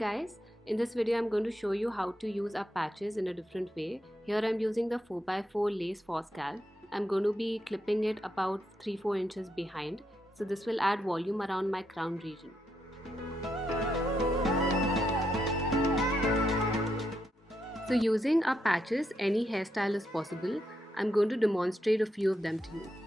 guys, in this video I'm going to show you how to use our patches in a different way. Here I'm using the 4x4 lace for scalp. I'm going to be clipping it about 3-4 inches behind, so this will add volume around my crown region. So using our patches, any hairstyle is possible. I'm going to demonstrate a few of them to you.